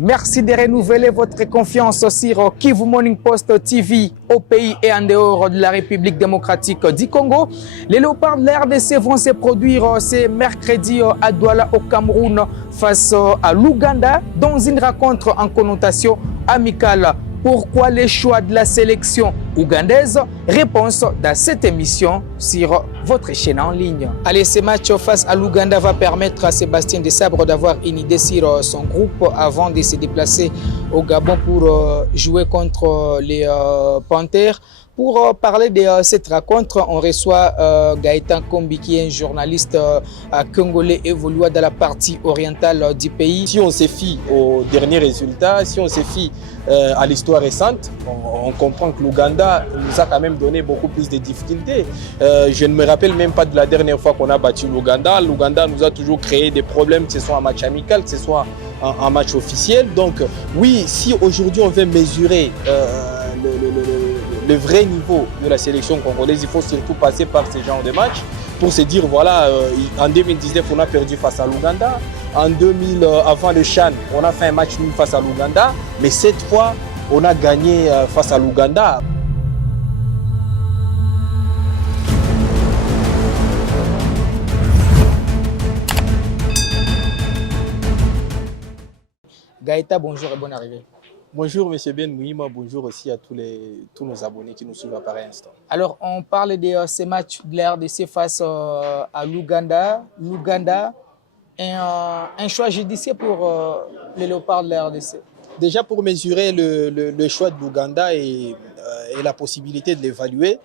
Merci de renouveler votre confiance sur Kivu Morning Post TV au pays et en dehors de la République démocratique du Congo. Les léopards de la RDC vont se produire ce mercredi à Douala au Cameroun face à l'Ouganda dans une rencontre en connotation amicale. Pourquoi les choix de la sélection ougandaise? Réponse dans cette émission sur votre chaîne en ligne. Allez, ce match face à l'Ouganda va permettre à Sébastien Desabre d'avoir une idée sur son groupe avant de se déplacer au Gabon pour jouer contre les Panthères. Pour parler de cette rencontre, on reçoit Gaëtan Kombi, qui est un journaliste congolais évoluant dans la partie orientale du pays. Si on se fie aux derniers résultats, si on se fie à l'histoire récente, on comprend que l'Ouganda nous a quand même donné beaucoup plus de difficultés. Je ne me rappelle même pas de la dernière fois qu'on a battu l'Ouganda. L'Ouganda nous a toujours créé des problèmes, que ce soit en match amical, que ce soit en match officiel. Donc oui, si aujourd'hui on veut mesurer le vrai niveau de la sélection congolaise, il faut surtout passer par ce genre de matchs pour se dire, voilà, en 2019, on a perdu face à l'Ouganda. En 2000, avant le CHAN, on a fait un match nul face à l'Ouganda. Mais cette fois, on a gagné face à l'Ouganda. Gaëtan, bonjour et bonne arrivée. Bonjour M. Ben Mouima, bonjour aussi à tous nos abonnés qui nous suivent à pareil instant. Alors, on parle de ces matchs de la RDC face à l'Ouganda. L'Ouganda est un choix judiciaire pour les léopards de la RDC. Déjà, pour mesurer le choix de l'Ouganda et la possibilité de l'évaluer,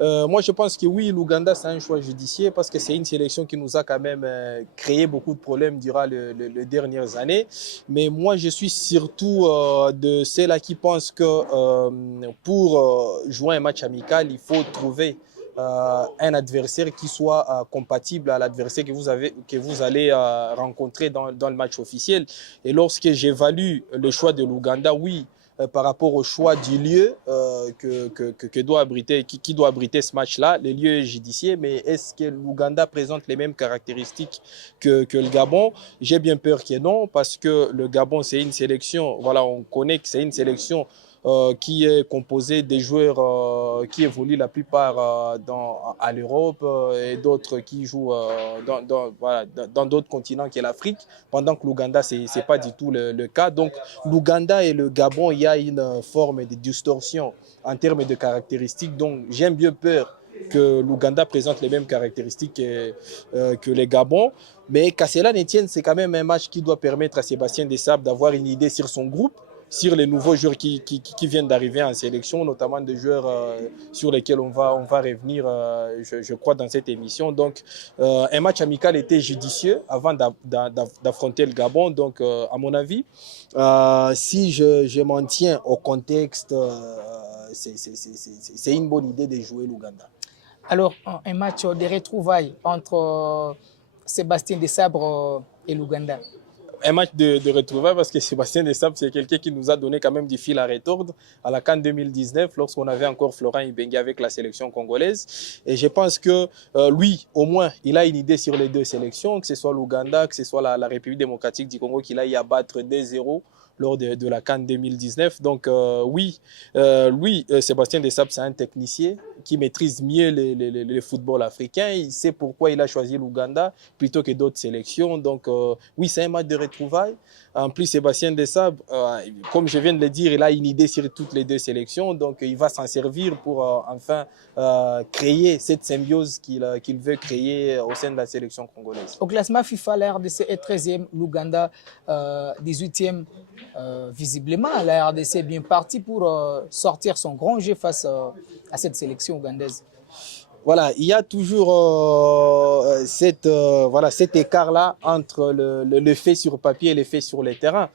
moi je pense que oui, l'Ouganda c'est un choix judiciaire parce que c'est une sélection qui nous a quand même créé beaucoup de problèmes durant les dernières années. Mais moi je suis surtout de ceux-là qui pensent que pour jouer un match amical, il faut trouver un adversaire qui soit compatible à l'adversaire que vous allez rencontrer dans le match officiel. Et lorsque j'évalue le choix de l'Ouganda, oui, par rapport au choix du lieu qui doit abriter ce match-là, le lieu est judiciaire, mais est-ce que l'Ouganda présente les mêmes caractéristiques que le Gabon? J'ai bien peur que non, parce que le Gabon, c'est une sélection, voilà, on connaît que c'est une sélection qui est composé des joueurs qui évoluent la plupart à l'Europe et d'autres qui jouent dans d'autres continents qu'est l'Afrique, pendant que l'Ouganda, ce n'est pas du tout le cas. Donc l'Ouganda et le Gabon, il y a une forme de distorsion en termes de caractéristiques. Donc j'ai bien peur que l'Ouganda présente les mêmes caractéristiques que les Gabon. Mais qu'à cela ne tienne, c'est quand même un match qui doit permettre à Sébastien Desabre d'avoir une idée sur son groupe, sur les nouveaux joueurs qui viennent d'arriver en sélection, notamment des joueurs sur lesquels on va revenir, je crois, dans cette émission. Donc, un match amical était judicieux avant d'affronter le Gabon. Donc, à mon avis, si je m'en tiens au contexte, c'est une bonne idée de jouer l'Ouganda. Alors, un match de retrouvailles entre Sébastien Desabre et l'Ouganda. Un match de retrouvailles parce que Sébastien Desabre, c'est quelqu'un qui nous a donné quand même du fil à retordre à la CAN 2019 lorsqu'on avait encore Florent Ibenge avec la sélection congolaise. Et je pense que lui, au moins, il a une idée sur les deux sélections, que ce soit l'Ouganda, que ce soit la République démocratique du Congo, qu'il a y à battre 2-0 lors de la CAN 2019. Donc oui, lui, Sébastien Desabre, c'est un technicien qui maîtrise mieux le football africain. Il sait pourquoi il a choisi l'Ouganda plutôt que d'autres sélections. Donc oui, c'est un match de retrouvailles. En plus, Sébastien Desabre, comme je viens de le dire, il a une idée sur toutes les deux sélections. Donc il va s'en servir pour enfin créer cette symbiose qu'il veut créer au sein de la sélection congolaise. Au classement FIFA, la RDC est 13e, l'Ouganda 18e. Visiblement, la RDC est bien partie pour sortir son grand jeu face à cette sélection ougandaise. Voilà, il y a toujours cet écart-là entre le fait sur papier et le fait sur le terrain.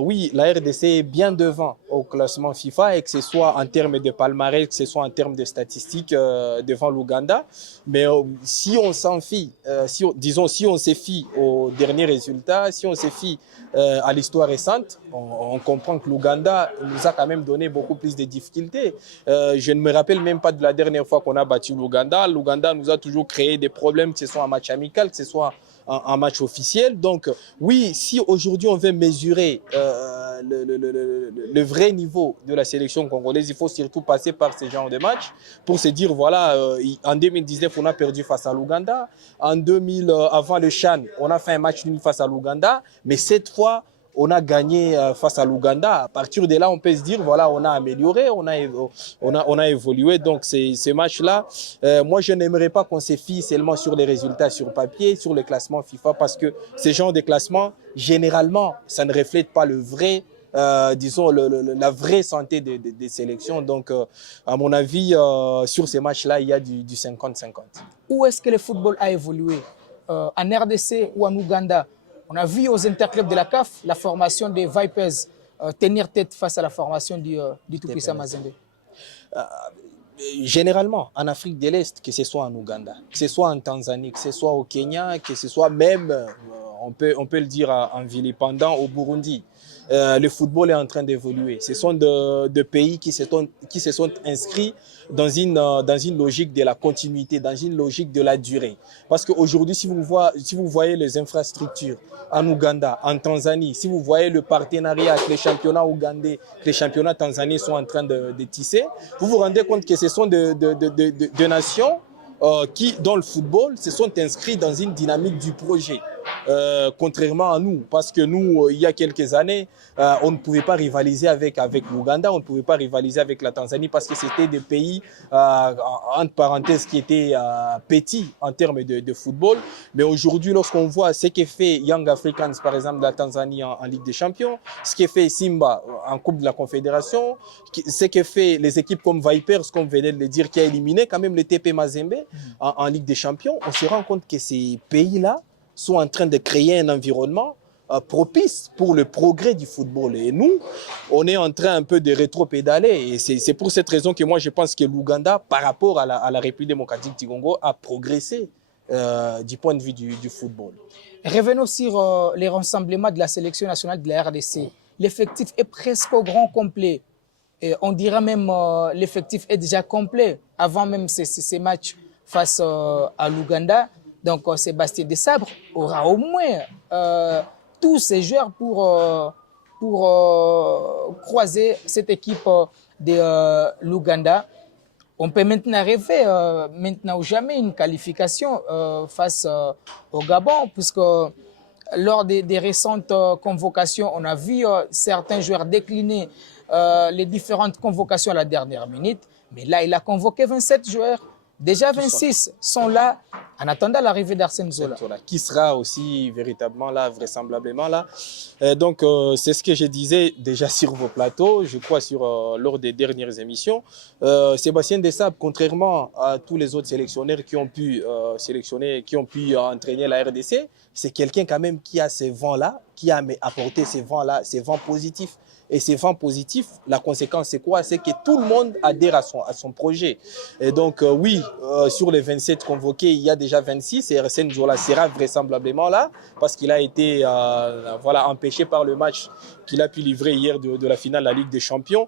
Oui, la RDC est bien devant au classement FIFA, et que ce soit en termes de palmarès, que ce soit en termes de statistiques devant l'Ouganda. Mais si on s'en fie, si on se fie aux derniers résultats, si on se fie à l'histoire récente, on comprend que l'Ouganda nous a quand même donné beaucoup plus de difficultés. Je ne me rappelle même pas de la dernière fois qu'on a battu l'Ouganda. L'Ouganda nous a toujours créé des problèmes, que ce soit en match amical, que ce soit en match officiel. Donc oui, si aujourd'hui on veut mesurer le vrai niveau de la sélection congolaise, il faut surtout passer par ce genre de matchs pour se dire, voilà, en 2019, on a perdu face à l'Ouganda. En 2000, avant le CHAN, on a fait un match nul face à l'Ouganda. Mais cette fois, on a gagné face à l'Ouganda. À partir de là, on peut se dire, voilà, on a amélioré, on a évolué. Donc, ces matchs-là, moi, je n'aimerais pas qu'on se fie seulement sur les résultats sur papier, sur le classement FIFA, parce que ce genre de classement, généralement, ça ne reflète pas le vrai, disons, la vraie santé des sélections. Donc, à mon avis, sur ces matchs-là, il y a du 50-50. Où est-ce que le football a évolué? En RDC ou en Ouganda? On a vu aux interclubs de la CAF la formation des Vipers tenir tête face à la formation du tout-puissant Mazembe. Généralement, en Afrique de l'Est, que ce soit en Ouganda, que ce soit en Tanzanie, que ce soit au Kenya, que ce soit même, on peut le dire en vilipendant, au Burundi, le football est en train d'évoluer. Ce sont de pays qui se sont inscrits dans une logique de la continuité, dans une logique de la durée. Parce qu'aujourd'hui, si vous voyez les infrastructures en Ouganda, en Tanzanie, si vous voyez le partenariat avec les championnats ougandais, les championnats tanzaniens sont en train de tisser, vous vous rendez compte que ce sont de nations qui, dans le football, se sont inscrits dans une dynamique du projet. Contrairement à nous, parce que nous, il y a quelques années, on ne pouvait pas rivaliser avec l'Ouganda, on ne pouvait pas rivaliser avec la Tanzanie parce que c'était des pays, entre parenthèses, qui étaient petits en termes de football. Mais aujourd'hui, lorsqu'on voit ce qu'est fait Young Africans, par exemple, de la Tanzanie en Ligue des Champions, ce qu'est fait Simba en Coupe de la Confédération, ce qu'est fait les équipes comme Vipers, comme venait de le dire, qui a éliminé quand même le TP Mazembe en Ligue des Champions, on se rend compte que ces pays-là sont en train de créer un environnement propice pour le progrès du football. Et nous, on est en train un peu de rétro-pédaler. Et c'est pour cette raison que moi, je pense que l'Ouganda, par rapport à la République démocratique du Congo, a progressé du point de vue du football. Revenons sur les rassemblements de la sélection nationale de la RDC. L'effectif est presque au grand complet. Et on dirait même l'effectif est déjà complet avant même ces matchs face à l'Ouganda. Donc, Sébastien Desabre aura au moins tous ses joueurs pour croiser cette équipe de l'Ouganda. On peut maintenant rêver, maintenant ou jamais, une qualification face au Gabon, puisque lors des récentes convocations, on a vu certains joueurs décliner les différentes convocations à la dernière minute. Mais là, il a convoqué 27 joueurs. Déjà 26 sont là en attendant l'arrivée d'Arsène Zola. Qui sera aussi véritablement là, vraisemblablement là. Donc, c'est ce que je disais déjà sur vos plateaux, je crois lors des dernières émissions. Sébastien Desabre, contrairement à tous les autres sélectionneurs qui ont pu sélectionner, qui ont pu entraîner la RDC, c'est quelqu'un quand même qui a ces vents-là, qui a apporté ces vents-là, ces vents positifs. Et ces vents positifs, la conséquence, c'est quoi? C'est que tout le monde adhère à son projet. Et donc, oui, sur les 27 convoqués, il y a déjà 26. Et Arsène Zola sera vraisemblablement là parce qu'il a été empêché par le match qu'il a pu livrer hier de la finale de la Ligue des Champions.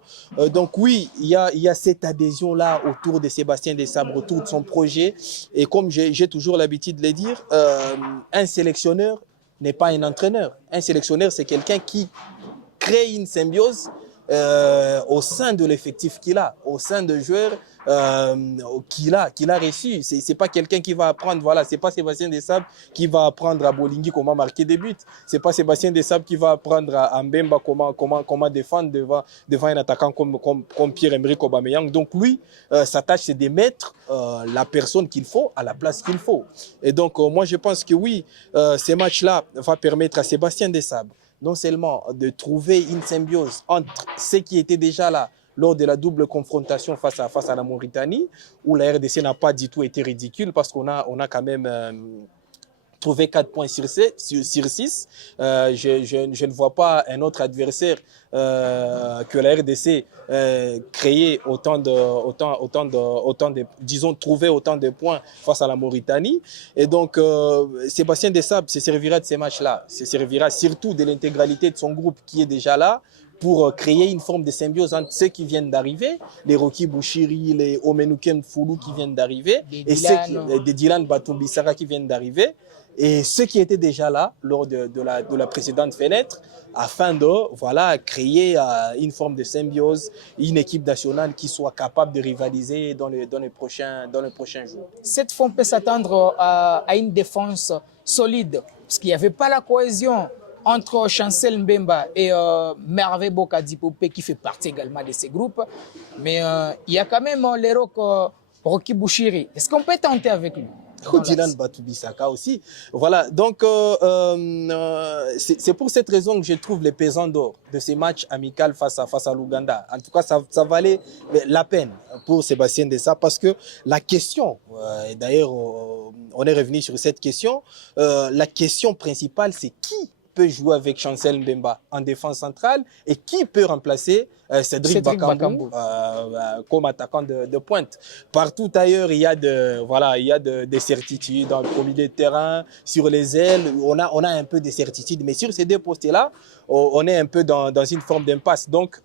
Donc, oui, il y a cette adhésion-là autour de Sébastien Desabre, autour de son projet. Et comme j'ai toujours l'habitude de le dire, un sélectionneur n'est pas un entraîneur. Un sélectionneur, c'est quelqu'un qui crée une symbiose au sein de l'effectif qu'il a, au sein de joueurs qu'il a reçu. C'est pas quelqu'un qui va apprendre, voilà, c'est pas Sébastien Desabre qui va apprendre à Bolingi comment marquer des buts. C'est pas Sébastien Desabre qui va apprendre à Mbemba comment défendre devant un attaquant comme Pierre-Emerick Aubameyang. Donc lui, sa tâche, c'est de mettre la personne qu'il faut à la place qu'il faut. Et donc moi, je pense que oui, ces matchs-là vont permettre à Sébastien Desabre non seulement de trouver une symbiose entre ceux qui étaient déjà là lors de la double confrontation face à la Mauritanie, où la RDC n'a pas du tout été ridicule parce qu'on a quand même trouvé 4 points sur 6. Je ne vois pas un autre adversaire que la RDC créer disons, trouver autant de points face à la Mauritanie. Et donc, Sébastien Desabre se servira de ces matchs-là, se servira surtout de l'intégralité de son groupe qui est déjà là pour créer une forme de symbiose entre ceux qui viennent d'arriver, les Rocky Bouchiri, les Omenuken Foulou qui viennent d'arriver, et des Dylan Batoum-Bissaka qui viennent d'arriver, et ceux qui étaient déjà là lors de la précédente fenêtre, afin de créer une forme de symbiose, une équipe nationale qui soit capable de rivaliser dans les prochains jours. Cette fois, on peut s'attendre à une défense solide, parce qu'il n'y avait pas la cohésion entre Chancel Mbemba et Merveille Bokadi-Popé, qui fait partie également de ces groupes. Mais il y a quand même les Rocky Bouchiri. Est-ce qu'on peut tenter avec lui? Dylan Batoum-Bissaka aussi. Voilà, donc c'est pour cette raison que je trouve les pesants d'or de ces matchs amicaux face à l'Ouganda. En tout cas, ça valait la peine pour Sébastien Dessa, parce que la question, et d'ailleurs on est revenu sur cette question, la question principale, c'est qui peut jouer avec Chancel Mbemba en défense centrale et qui peut remplacer Cédric Bakambu comme attaquant de pointe. Partout ailleurs, il y a des certitudes dans le milieu de terrain, sur les ailes, on a un peu de certitudes, mais sur ces deux postes-là, on est un peu dans une forme d'impasse. Donc,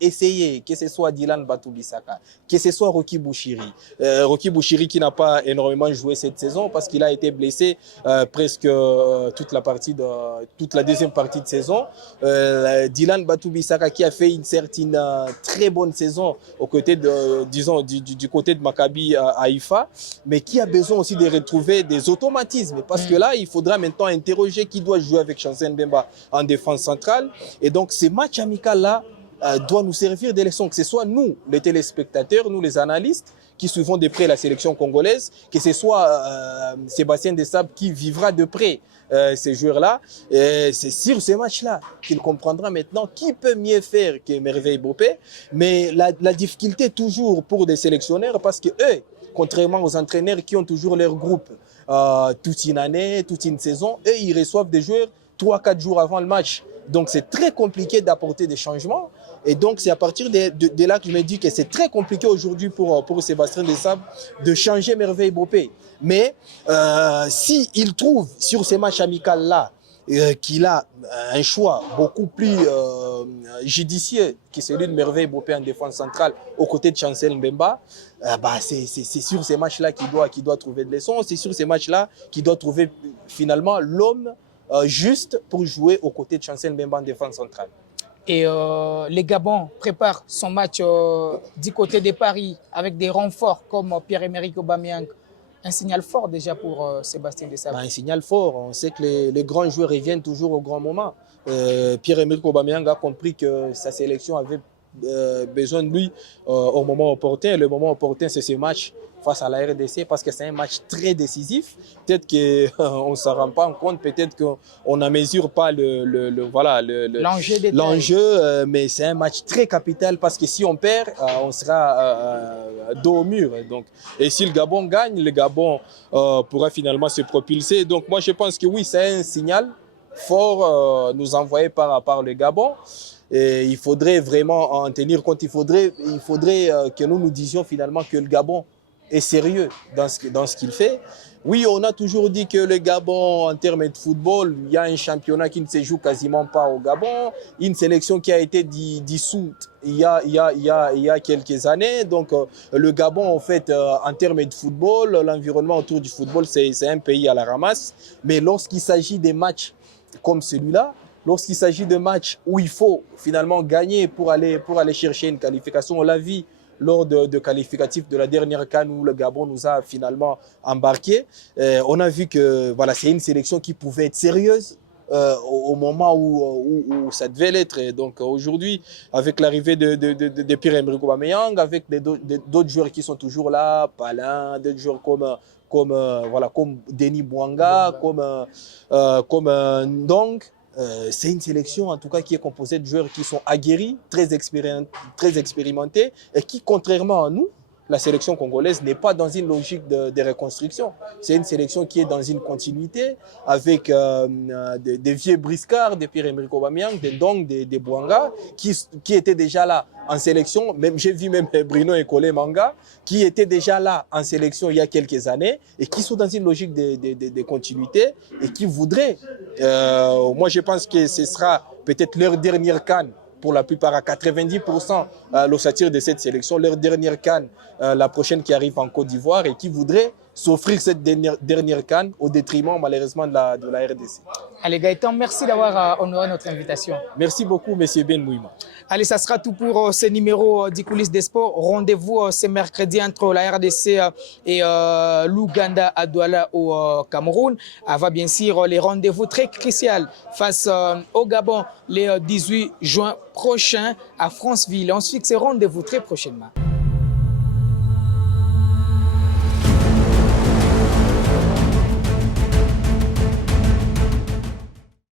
essayez, que ce soit Dylan Batoum-Bissaka, que ce soit Rocky Bouchiri. Rocky Bouchiri qui n'a pas énormément joué cette saison parce qu'il a été blessé presque toute la deuxième partie de saison. Dylan Batoum-Bissaka qui a fait une très bonne saison aux côtés du côté de Maccabi Haïfa, mais qui a besoin aussi de retrouver des automatismes, parce que là, il faudra maintenant interroger qui doit jouer avec Chancel Mbemba en défense centrale. Et donc, ces matchs amicaux-là doivent nous servir de leçons, que ce soit nous, les téléspectateurs, nous, les analystes, qui suivons de près la sélection congolaise, que ce soit Sébastien Desabre qui vivra de près ces joueurs-là. C'est sur ces matchs-là qu'il comprendra maintenant qui peut mieux faire que Merveille Bopé. Mais la difficulté toujours pour des sélectionneurs, parce que eux, contrairement aux entraîneurs qui ont toujours leur groupe toute une année, toute une saison, eux, ils reçoivent des joueurs 3-4 jours avant le match. Donc, c'est très compliqué d'apporter des changements. Et donc, c'est à partir de là que je me dis que c'est très compliqué aujourd'hui pour Sébastien Desabre de changer Merveille Bopé. Mais s'il trouve sur ces matchs amicaux-là qu'il a un choix beaucoup plus judicieux que celui de Merveille Bopé en défense centrale aux côtés de Chancel Mbemba, c'est sur ces matchs-là qu'il doit trouver des leçons. C'est sur ces matchs-là qu'il doit trouver finalement l'homme juste pour jouer aux côtés de Chancel Mbemba en défense centrale. Et les Gabon prépare son match du côté de Paris avec des renforts comme Pierre-Emerick Aubameyang. Un signal fort déjà pour Sébastien Desabre. Un signal fort. On sait que les grands joueurs reviennent toujours au grand moment. Pierre-Emerick Aubameyang a compris que sa sélection avait besoin de lui au moment opportun. Le moment opportun, c'est ce match face à la RDC, parce que c'est un match très décisif. Peut-être qu'on ne s'en rend pas compte, peut-être qu'on n'en mesure pas l'enjeu, mais c'est un match très capital, parce que si on perd, on sera dos au mur. Donc, et si le Gabon gagne, le Gabon pourra finalement se propulser. Donc moi je pense que oui, c'est un signal fort nous envoyé par le Gabon. Et il faudrait vraiment en tenir compte. Il faudrait que nous disions finalement que le Gabon est sérieux dans ce qu'il fait. Oui, on a toujours dit que le Gabon, en termes de football, il y a un championnat qui ne se joue quasiment pas au Gabon, une sélection qui a été dissoute il y a quelques années. Donc, le Gabon, en fait, en termes de football, l'environnement autour du football, c'est un pays à la ramasse. Mais lorsqu'il s'agit des matchs comme celui-là, lorsqu'il s'agit de matchs où il faut finalement gagner pour aller chercher une qualification, on l'a vu lors de qualificatifs de la dernière CAN où le Gabon nous a finalement embarqués. On a vu que voilà, c'est une sélection qui pouvait être sérieuse au moment où ça devait l'être. Donc aujourd'hui, avec l'arrivée de Pierre-Emerick Aubameyang, avec d'autres joueurs qui sont toujours là, Palin, d'autres joueurs comme Denis Bouanga, comme Ndong. C'est une sélection en tout cas qui est composée de joueurs qui sont aguerris, très expérimentés, et qui, contrairement à nous, la sélection congolaise n'est pas dans une logique de reconstruction. C'est une sélection qui est dans une continuité avec des vieux briscards, des Pierre-Emerick Aubameyang, des Ndong, des Bouanga, qui étaient déjà là en sélection. J'ai vu même Bruno Ekole Manga, qui étaient déjà là en sélection il y a quelques années et qui sont dans une logique de continuité et qui voudraient, moi je pense que ce sera peut-être leur dernière CAN pour la plupart à 90% l'ossature de cette sélection, leur dernière CAN, la prochaine qui arrive en Côte d'Ivoire et qui voudrait s'offrir cette dernière CAN au détriment malheureusement de la RDC. Allez Gaëtan, merci d'avoir honoré notre invitation. Merci beaucoup, M. Ben Mouima. Allez, ça sera tout pour ce numéro du Coulisses des Sports. Rendez-vous ce mercredi entre la RDC et l'Ouganda à Douala au Cameroun. Avant bien sûr les rendez-vous très cruciaux face au Gabon le 18 juin prochain à Franceville. On se fixe rendez-vous très prochainement.